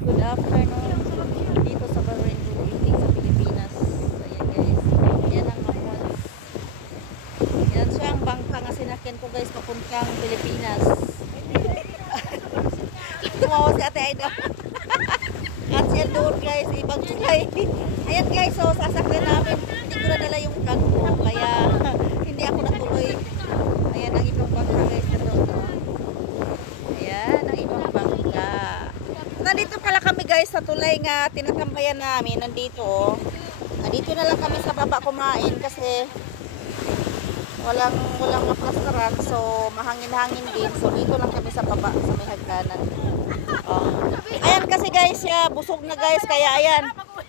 Good afternoon dito sa Barangay Evening sa Pilipinas. Ayan guys, yan ang hamon. Yan siya ang bangka nga sinakyan ko guys papuntang Pilipinas. Tumawa si Ate Aida. At siya doon guys, ibang tulay. Ayan guys, so sasakyan namin. Hindi ko na dala yung bag ko, kaya hindi ako natuloy. Ayan ang ibang bangka guys na doon. Ayan ang ibang bangka. Nandito pala kami guys sa tulay nga tinatambayan namin. Nandito oh. Nandito na lang kami sa baba kumain kasi walang maplastaran, so mahangin-hangin din. So dito lang kami sa baba sa may hagdanan. Oh. Ayan kasi guys, siya busog na guys, kaya ayan.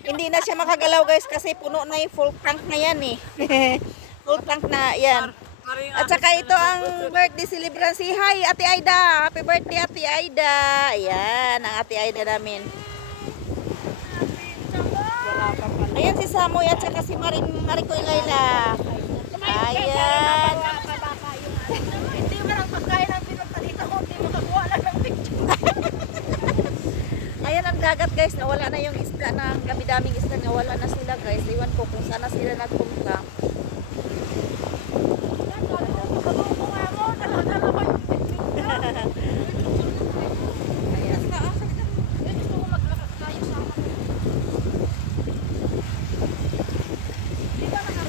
Hindi na siya makagalaw guys kasi puno na yung full tank na yan eh. Full tank na yan. At saka ito ang birthday celebration. Hi Ate Aida. Happy birthday Ate Aida. Ayan ang Ate Aida namin. Ayan si Samoy at saka si Maricoy Layla. Ayan. Hindi mo lang pagkain ang pinunta dito kung hindi makakuha lang ng picture. Ayan ang dagat guys. Nawala na yung isda na dami-daming isda. Nawala na sila guys. Iwan ko kung saan na sila nagpunta.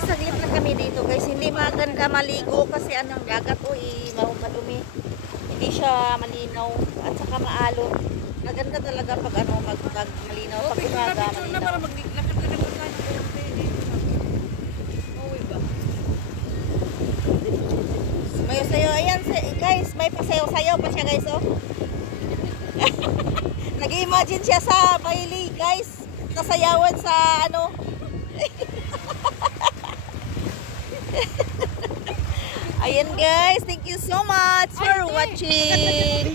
Saglit lang kami dito guys, hindi maganda maligo kasi anong dagat o madumi, hindi siya malinaw at saka maalon. Maganda talaga pag ano malinaw, pag umaga malinaw. Mayo sayo, ayan guys, may pasayaw-sayaw pa siya guys oh. Nag-imagine siya sa Bailey guys, nasayawan sa ano. Ayan guys, thank you so much for watching.